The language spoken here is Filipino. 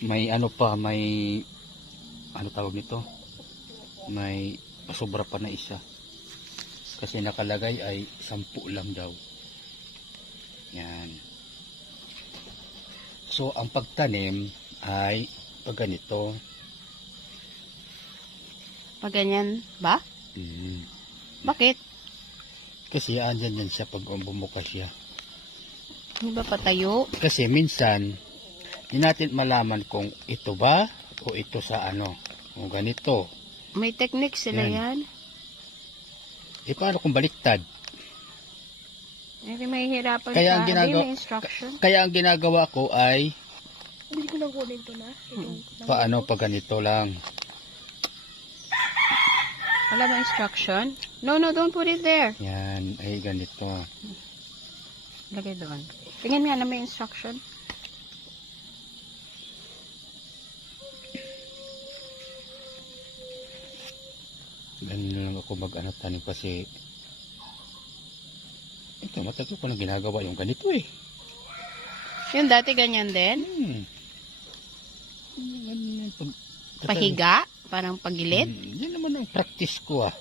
May ano pa, may ano tawag nito? May pasobra pa na isa. Kasi nakalagay ay 10 lang daw. Yan. So ang pagtanim ay pag ganito. Pag ganyan ba? Bakit? Kasi andyan yan siya pag bumuka siya. Hindi ba patayo? Kasi minsan hindi natin malaman kung ito ba o ito sa ano. O ganito. May technique sila yan. Eh paano kung baliktad? Hindi mahihirapan Kaya ka. ang Hindi may instruction. Kaya ang ginagawa ko ay Hindi ko nang kunin to na. paano pag ganito lang. Wala ba instruction? No, don't put it there. Yan, ay ganito. Lagay doon. Tingnan nga na may instruction. Ganun lang ako mag-ano tanim kasi ito matagal ko na ginagawa yung ganito eh. Yung dati ganyan din? Ganyan, Pahiga? Parang pagilid? Yan naman ang practice ko ah.